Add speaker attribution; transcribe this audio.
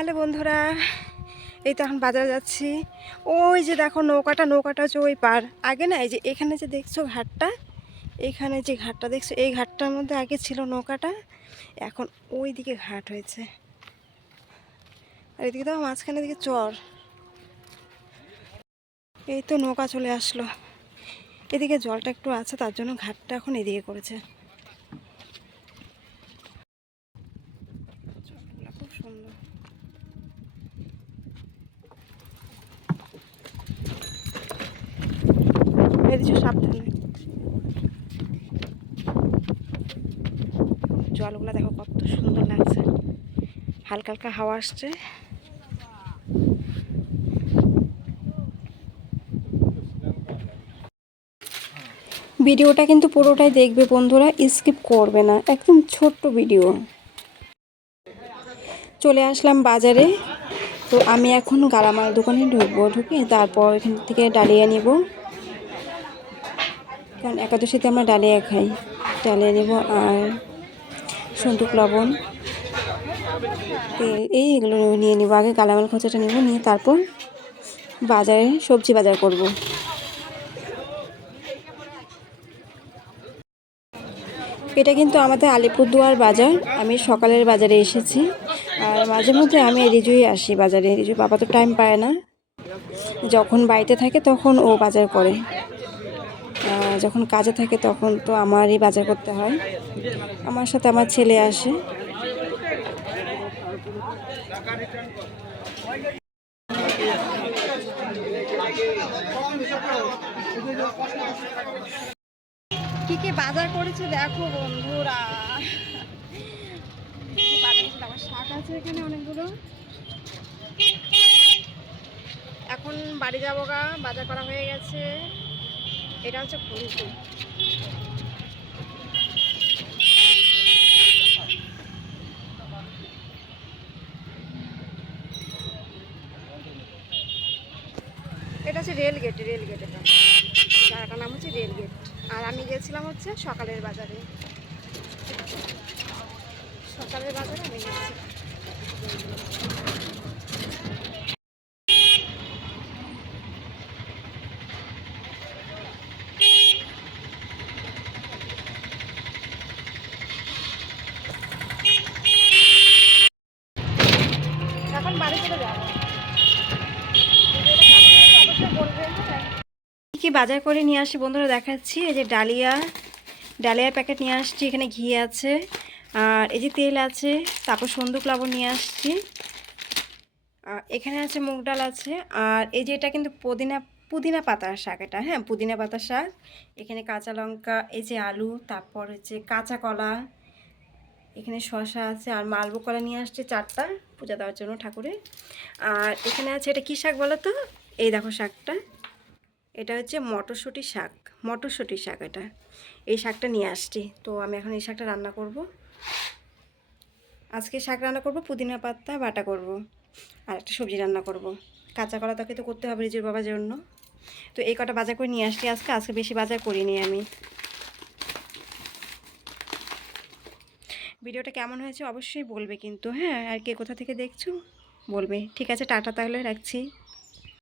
Speaker 1: Hello বন্ধুরা, এই তো এখন বাজারে যাচ্ছি। ওই যে দেখো নৌকাটা নৌকাটা হচ্ছে ওই পার। আগে না, এই যে এখানে যে দেখছ ঘাটটা, এখানে যে ঘাটটা দেখছ, এই ঘাটটার মধ্যে আগে ছিল নৌকাটা, এখন ওই দিকে ঘাট হয়েছে। আর এদিকে তো মাঝখানে দিকে চর। এই তো নৌকা চলে আসলো। এদিকে জলটা একটু আছে, তার জন্য ঘাটটা এখন এদিকে করেছে। খুব সুন্দর। এদিকে সাবধানে। জলগুলো দেখো কত সুন্দর লাগছে। হালকা হালকা হাওয়া আসছে। ভিডিওটা কিন্তু পুরোটাই দেখবে বন্ধুরা, স্কিপ করবে না, একদম ছোট্ট ভিডিও। চলে আসলাম বাজারে। তো আমি এখন গালামাল দোকানে ঢুকবো, ঢুকে তারপর এখান থেকে ডালিয়া নিব। কারণ একাদশীতে আমরা ডালিয়া খাই। ডালিয়া নেব আর সন্তুক লবণ। তেল এই এগুলো নিয়ে নিব। আগে গালামাল খরচাটা নেব, নিয়ে তারপর বাজারে, সবজি বাজার করব। এটা কিন্তু আমাদের আলিপুরদুয়ার বাজার। আমি সকালের বাজারে এসেছি। আর মাঝে মধ্যে আমি রিজুই আসি বাজারে। রিজু বাবা তো টাইম পায় না। যখন বাড়িতে থাকে তখন ও বাজার করে। যখন কাজে থাকে তখন তো আমারই বাজার করতে হয়। আমার সাথে আমার ছেলে আসে। কি কি বাজার করেছে দেখো বন্ধুরা। শাক আছে এখানে অনেকগুলো। এখন বাড়ি যাব গা, বাজার করা হয়ে গেছে। এটা হচ্ছে ফুলকপি এটা হচ্ছে রেল গেট রেল গেট এটা জায়গাটার নাম হচ্ছে রেল গেট। আর আমি গেছিলাম হচ্ছে সকালের বাজারে। সকালের বাজারে আমি গেছি এখন বাড়ি চলে যাব ভিডিওটা কেমন হয়েছে অবশ্যই বলবেন হ্যাঁ কী বাজার করে নিয়ে আসি, বন্ধুরা দেখাচ্ছি। এই যে ডালিয়া, ডালিয়ার প্যাকেট নিয়ে আসছি, এখানে ঘি আছে, আর এই যে তেল আছে, তারপর সন্দুক লবণ নিয়ে আসছি। এখানে আছে মুগ ডাল আছে, আর এই যে এটা কিন্তু পুদিনা পুদিনা পাতার শাক এটা হ্যাঁ পুদিনা পাতার শাক। এখানে কাঁচা লঙ্কা, এই যে আলু, তারপর হচ্ছে কাঁচা কলা, এখানে শসা আছে, আর মালভোগ কলা নিয়ে আসছে চারটা, পূজা দেওয়ার জন্য ঠাকুরে আর এখানে আছে এটা কী শাক বলো তো? এই দেখো শাকটা। এটা হচ্ছে মটরশুঁটি শাক মটরশুঁটি শাক এটা। এই শাকটা নিয়ে আসছি। তো আমি এখন এই শাকটা রান্না করব। আজকে শাক রান্না করব, পুদিনা পাতা, বাটা করব আর একটা সবজি রান্না করব। কাঁচা কলা তাকে তো করতে হবে রিজুর বাবার জন্য। তো এই কটা বাজার করে নিয়ে আসছি আজকে। আজকে বেশি বাজার করিনি আমি। ভিডিওটা কেমন হয়েছে অবশ্যই বলবে কিন্তু হ্যাঁ? আর কে কোথা থেকে দেখছ? বলবে। ঠিক আছে, টাটা তাহলে রাখছি।